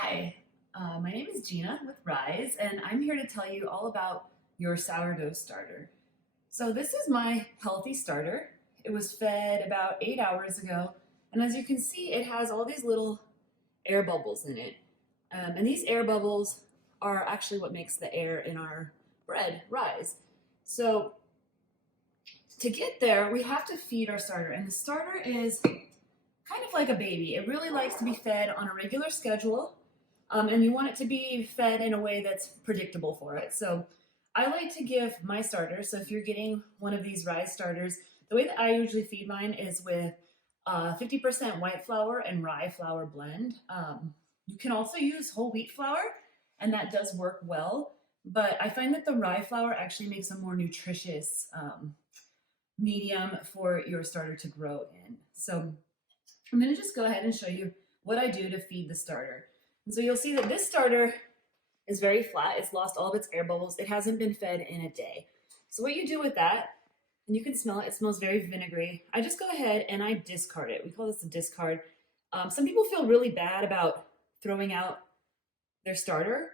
Hi, my name is Gina with Rise, and I'm here to tell you all about your sourdough starter. So this is my healthy starter. It was fed about 8 hours ago, and as you can see, it has all these little air bubbles in it. And these air bubbles are actually what makes the air in our bread rise. So to get there, we have to feed our starter, and the starter is kind of like a baby. It really likes to be fed on a regular schedule, and you want it to be fed in a way that's predictable for it. So I like to give my starter, so if you're getting one of these Rise starters, the way that I usually feed mine is with 50% white flour and rye flour blend. You can also use whole wheat flour, and that does work well, but I find that the rye flour actually makes a more nutritious medium for your starter to grow in. So I'm going to just go ahead and show you what I do to feed the starter. And so you'll see that this starter is very flat. It's lost all of its air bubbles. It hasn't been fed in a day. So what you do with that, and you can smell it, it smells very vinegary. I just go ahead and I discard it. We call this a discard. Some people feel really bad about throwing out their starter.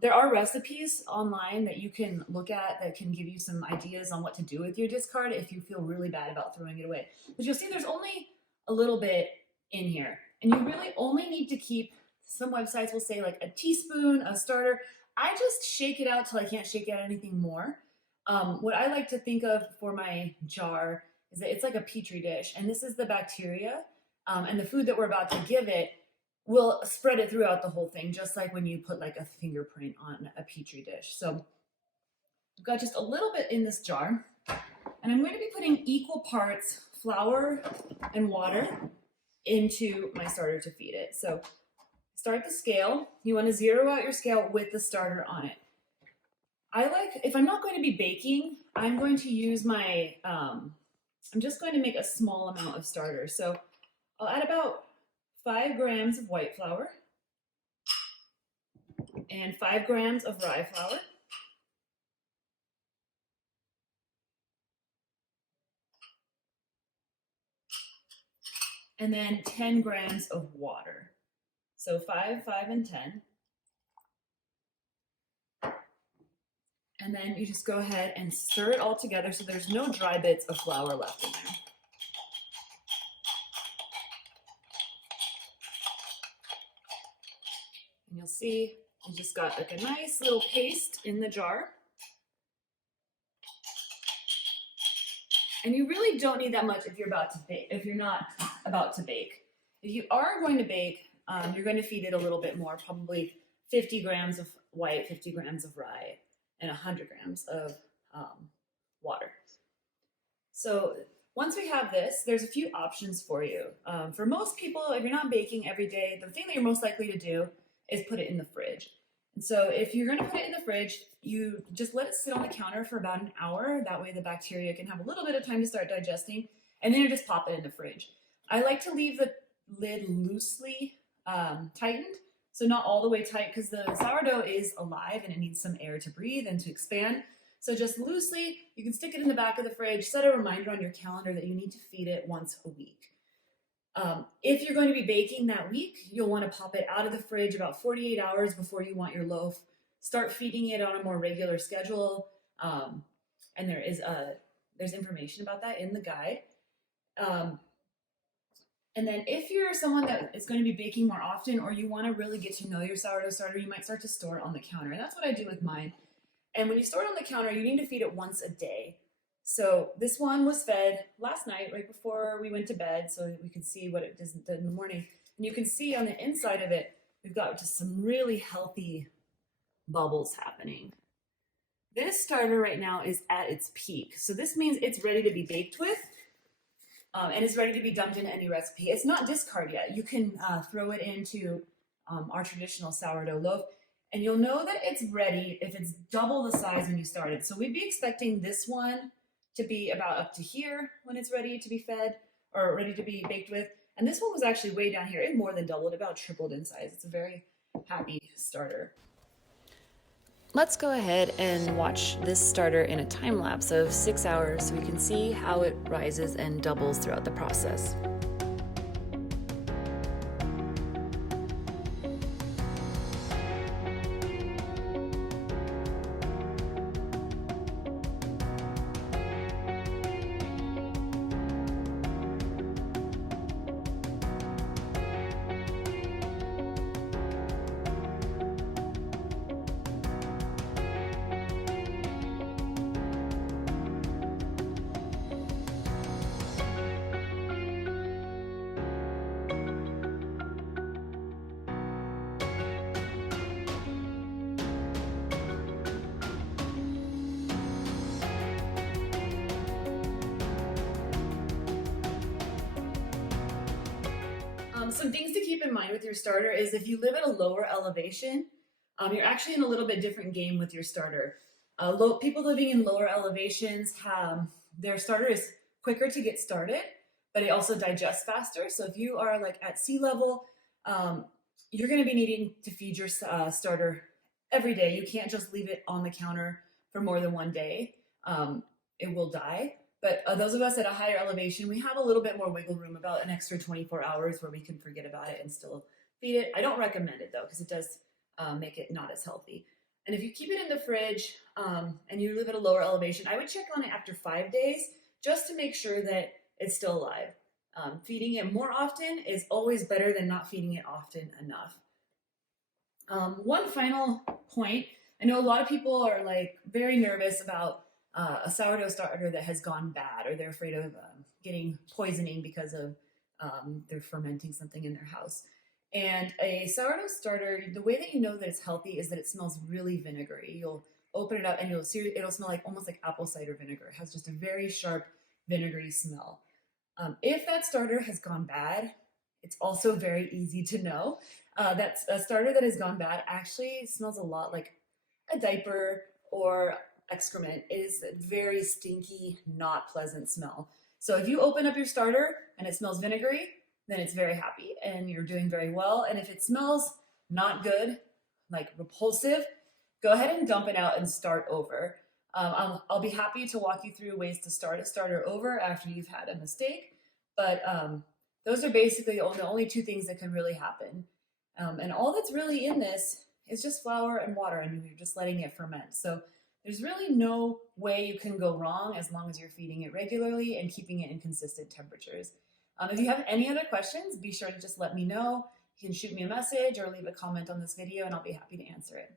There are recipes online that you can look at that can give you some ideas on what to do with your discard if you feel really bad about throwing it away. But you'll see there's only a little bit in here, and you really only need to keep, some websites will say like a teaspoon, a starter. I just shake it out till I can't shake out anything more. What I like to think of for my jar is that it's like a petri dish, and this is the bacteria, and the food that we're about to give it will spread it throughout the whole thing, just like when you put like a fingerprint on a petri dish. So I've got just a little bit in this jar, and I'm going to be putting equal parts flour and water into my starter to feed it. So start the scale. You want to zero out your scale with the starter on it. I like, if I'm not going to be baking, I'm going to use my, I'm just going to make a small amount of starter. So I'll add about 5 grams of white flour and 5 grams of rye flour. And then 10 grams of water. So 5, 5, and 10. And then you just go ahead and stir it all together so there's no dry bits of flour left in there. And you'll see you just got like a nice little paste in the jar. And you really don't need that much if you're about to bake, if you're not about to bake. If you are going to bake, you're going to feed it a little bit more, probably 50 grams of white, 50 grams of rye, and 100 grams of water. So once we have this, there's a few options for you. For most people, if you're not baking every day, the thing that you're most likely to do is put it in the fridge. And so if you're going to put it in the fridge, you just let it sit on the counter for about an hour. That way the bacteria can have a little bit of time to start digesting, and then you just pop it in the fridge. I like to leave the lid loosely tightened, so not all the way tight, because the sourdough is alive and it needs some air to breathe and to expand. So just loosely, you can stick it in the back of the fridge, set a reminder on your calendar that you need to feed it once a week. If you're going to be baking that week, you'll want to pop it out of the fridge about 48 hours before you want your loaf. Start feeding it on a more regular schedule. And there's information about that in the guide. And then if you're someone that is going to be baking more often, or you want to really get to know your sourdough starter, you might start to store it on the counter. And that's what I do with mine. And when you store it on the counter, you need to feed it once a day. So this one was fed last night, right before we went to bed, so that we could see what it did in the morning. And you can see on the inside of it, we've got just some really healthy bubbles happening. This starter right now is at its peak. So this means it's ready to be baked with, and it's ready to be dumped into any recipe. It's not discard yet. You can throw it into our traditional sourdough loaf, and you'll know that it's ready if it's double the size when you started. So we'd be expecting this one to be about up to here when it's ready to be fed or ready to be baked with. And this one was actually way down here. It more than doubled, about tripled in size. It's a very happy starter. Let's go ahead and watch this starter in a time lapse of 6 hours so we can see how it rises and doubles throughout the process. Some things to keep in mind with your starter is if you live at a lower elevation, you're actually in a little bit different game with your starter. People living in lower elevations have their starter is quicker to get started, but it also digests faster. So if you are like at sea level, um, you're going to be needing to feed your starter every day. You can't just leave it on the counter for more than one day. It will die. But those of us at a higher elevation, we have a little bit more wiggle room, about an extra 24 hours where we can forget about it and still feed it. I don't recommend it though, because it does make it not as healthy. And if you keep it in the fridge and you live at a lower elevation, I would check on it after 5 days just to make sure that it's still alive. Feeding it more often is always better than not feeding it often enough. One final point, I know a lot of people are like very nervous about a sourdough starter that has gone bad, or they're afraid of getting poisoning because of they're fermenting something in their house. And a sourdough starter, the way that you know that it's healthy is that it smells really vinegary. You'll open it up and you'll see it'll smell like almost like apple cider vinegar. It has just a very sharp vinegary smell. If that starter has gone bad, it's also very easy to know that a starter that has gone bad actually smells a lot like a diaper or excrement. It is a very stinky, not pleasant smell. So if you open up your starter and it smells vinegary, then it's very happy and you're doing very well. And if it smells not good, like repulsive, go ahead and dump it out and start over. I'll be happy to walk you through ways to start a starter over after you've had a mistake, but those are basically the only two things that can really happen. And all that's really in this is just flour and water, and you're just letting it ferment. So there's really no way you can go wrong as long as you're feeding it regularly and keeping it in consistent temperatures. If you have any other questions, be sure to just let me know. You can shoot me a message or leave a comment on this video and I'll be happy to answer it.